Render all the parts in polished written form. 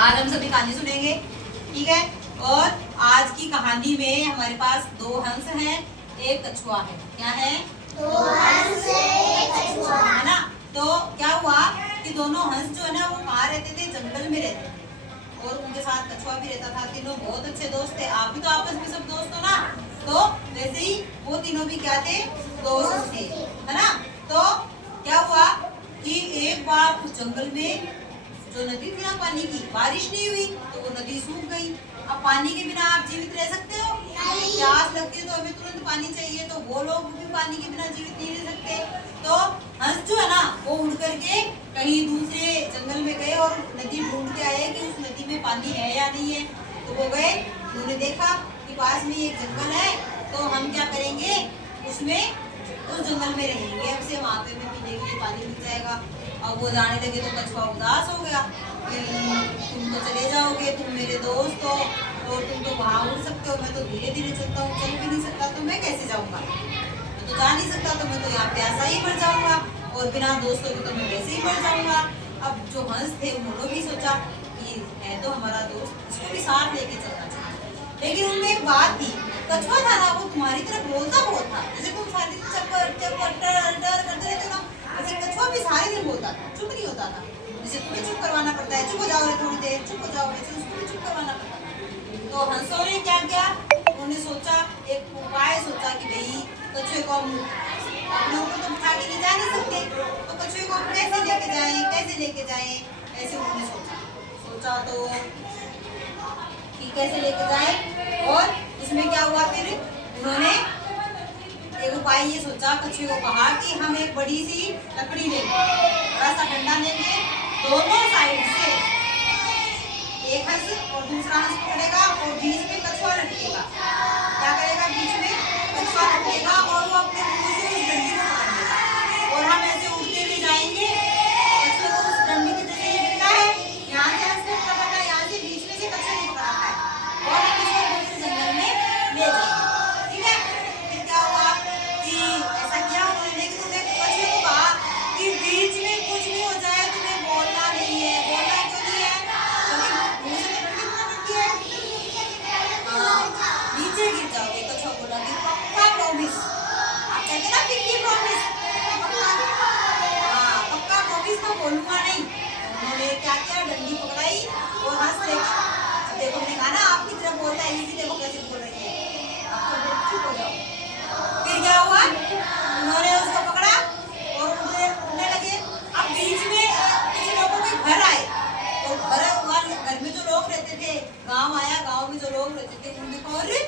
आज हम सभी कहानी सुनेंगे, ठीक है। और आज की कहानी में हमारे पास दो हंस हैं, एक कछुआ है। क्या है? दो हंस एक कछुआ है ना। तो क्या हुआ कि दोनों हंस जो है ना वो कहाँ रहते थे? जंगल में रहते थे। और उनके साथ कछुआ भी रहता था। तीनों बहुत अच्छे दोस्त थे। आप भी तो आपस में सब दोस्त हो ना। तो वैसे ही वो तीनों भी क्या थे? दोस्त थे, है ना। तो क्या हुआ कि एक बार उस जंगल में जो नदी थी ना पानी की, बारिश नहीं हुई तो वो नदी सूख गई। अब पानी के बिना आप जीवित रह सकते हो? प्यास लगती है तो हमें तुरंत पानी चाहिए, तो वो लोग भी पानी के बिना जीवित नहीं रह सकते। तो हंस जो है ना वो उड़ करके कहीं दूसरे जंगल में गए और नदी ढूंढ के आए कि उस नदी में पानी है या नहीं है। तो वो गए, उन्होंने देखा कि पास में एक जंगल है, तो हम क्या करेंगे, उसमें उस जंगल में रहेंगे, हमसे वहाँ पे भी पीने के लिए पानी मिल जाएगा। अब वो जाने लगे तो कछुआ उदास हो गया। तुम तो चले जाओगे, तुम मेरे दोस्त हो और तुम तो वहाँ उड़ सकते हो, मैं तो धीरे धीरे चलता हूँ, चल भी नहीं सकता, तो मैं कैसे जाऊँगा? मैं तो जा नहीं सकता, तो मैं तो यहाँ प्यासा ही मर जाऊँगा और बिना दोस्तों के तो मैं वैसे ही मर जाऊँगा। अब जो हंस थे उन्होंने भी सोचा कि है तो हमारा दोस्त, इसको भी साथ लेके चलना चाहिए। लेकिन उनमें एक बात थी, कछुआ था ना वो तुम्हारी तरफ बोलता बहुत था। जैसे तुम सारी चक्कर करते रहते हो ना, वैसे कछुआ भी सारे दिन बोलता था, चुप नहीं होता था। जैसे तुम्हें चुप करवाना पड़ता है, चुप हो जाओ थोड़ी देर, चुप हो जाओ, वैसे उसको भी चुप करवाना पड़ता था। तो हंसों ने क्या किया, उन्होंने सोचा, एक उपाय सोचा कि भाई कछुए को हम अपने ऊपर तो उठा के ले जा नहीं सकते, तो कछुए को हम कैसे लेके जाएं, कैसे लेके जाएं, ऐसे उन्होंने सोचा तो कि कैसे लेके जाएं। और इसमें क्या हुआ, फिर उन्होंने एक उपाय ये सोचा, कछुए को कहा कि हम एक बड़ी सी लकड़ी लेंगे, बड़ा सा डंडा लेंगे, दोनों साइड से एक हंस और दूसरा हंस पकड़ेगा और बीच में कछुआ लटकेगा। क्या करेगा? बीच में कछुआ लटकेगा और वो अपने मुंह से उस डंडी को पकड़ लेगा और हम ऐसे उड़ते हुए जाएंगे। कछुए को उस डंडी की जैसे ये डंडा है, यहाँ से हंस को पकड़ना है, यहाँ से बीच में से कछुए को पकड़ना है और हम इसको दूसरे जंगल में ले जाएंगे, ठीक है। फिर क्या हुआ कि ऐसा किया उन्होंने, लेकिन उन्होंने कछुए को कहा कि बीच में कुछ भी हो जाए तुम्हें बोलना नहीं है। बोलना क्यों नहीं है? क्योंकि मुंह से तो डंडी पकड़ती है, नीचे गिर जाओगे। कछुआ बोला कि पक्का प्रॉमिस, आप कहते ना पिंकी प्रॉमिस, हाँ पक्का प्रॉमिस, तो बोलूंगा नहीं। उन्होंने क्या किया, डंडी पकड़ाई और हंस लेके, देखो मैंने कहा ना आपकी तरफ बोलता है, इसी देखो कैसे बोल रही है, आपको चुप हो जाओ। फिर क्या हुआ, उन्होंने उसको पकड़ा और उड़ने लगे। अब बीच में कुछ लोगों के घर आए, तो घर में जो लोग रहते थे, गांव आया, गांव में जो लोग रहते थे उन्होंने कहा अरे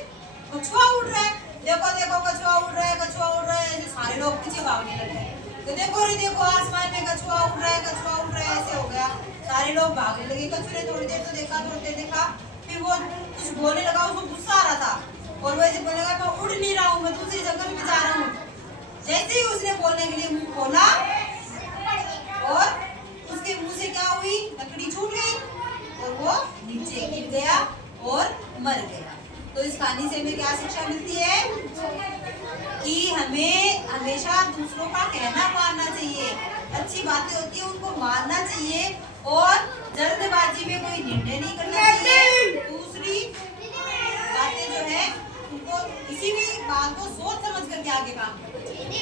कछुआ उड़ रहा है, देखो देखो कछुआ उड़ रहा है, कछुआ उड़ रहा है। ऐसे सारे लोग पीछे भागने लगे, तो देखो रे देखो आसमान में कछुआ उड़ रहा है, कछुआ उड़ रहा है, ऐसे हो गया। सारे लोग भागने लगे। कछुए ने थोड़ी देर तो देखा, थोड़ी देर देखा, फिर वो कुछ बोलने लगा, उसको गुस्सा आ रहा था और वो ऐसे बोलने लगा मैं उड़ नहीं रहा हूँ, मैं दूसरी जंगल में जा रहा हूँ। जैसे ही उसने बोलने के लिए मुंह खोला और उसके मुंह से क्या हुई, लकड़ी छूट गई और वो नीचे गिर गया और मर गया। तो इस कहानी से हमें क्या शिक्षा मिलती है कि हमें हमेशा दूसरों का कहना मानना चाहिए, अच्छी बातें होती है उनको मानना चाहिए और जल्दबाजी में कोई निर्णय नहीं करना चाहिए। दूसरी बातें जो है उनको किसी भी बात को सोच समझ करके आगे काम करना चाहिए।